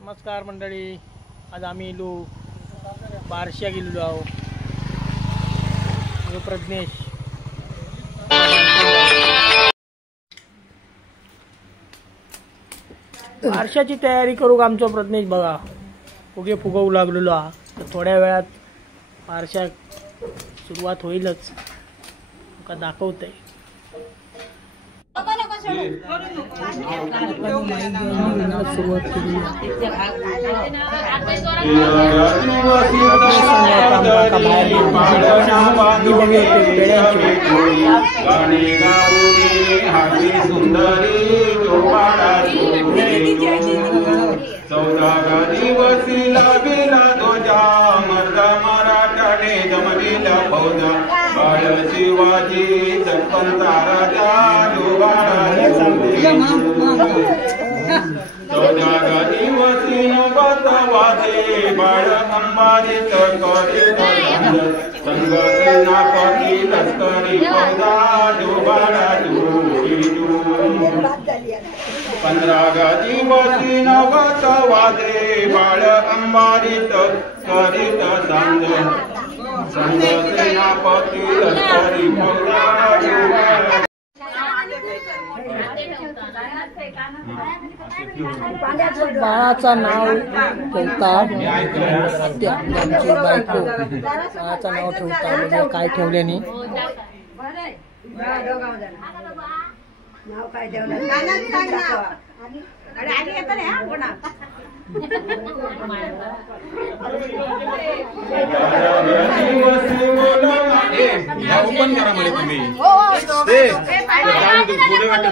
नमस्कार मंडळी, आज आम्ही बारशा गेलेलो आहोत. प्रज्ञेश बारशाची तयारी करू का आमचो प्रज्ञेश बघा फुगे फुगवू लागलेलो हा. तर थोड्या वेळात बारशा सुरुवात होईलच, दाखवतंय. सुरुवात केली शिवाजी सरपंचा राजा चौदागरी वसीन बतवादे बाळ अंबारीत करीत संग सेनापती लष्करी पौदा दुबाळा दुडू 15 गदी वसीन बतवादे बाळ अंबारीत करीत संग सेनापती लष्करी पौदा बाळाचं नाव ठेवतात त्यांची बायको. बाळाचं नाव ठेवतात म्हणजे काय ठेवल्याने ओपन करा म्हणे तुम्ही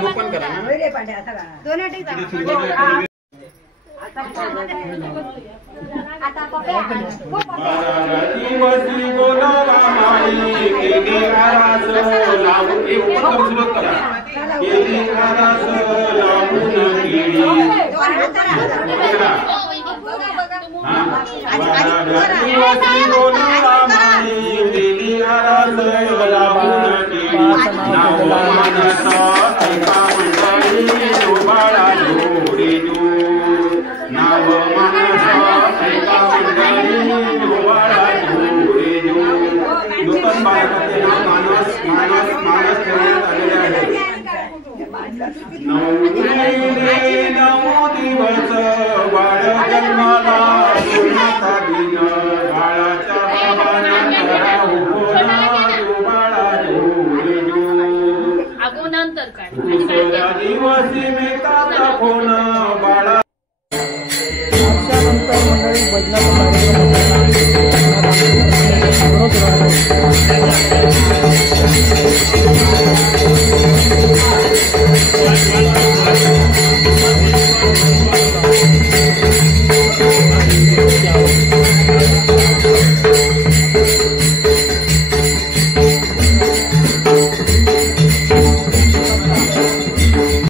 ओपन करा मंडळी भजनाचा कार्यक्रम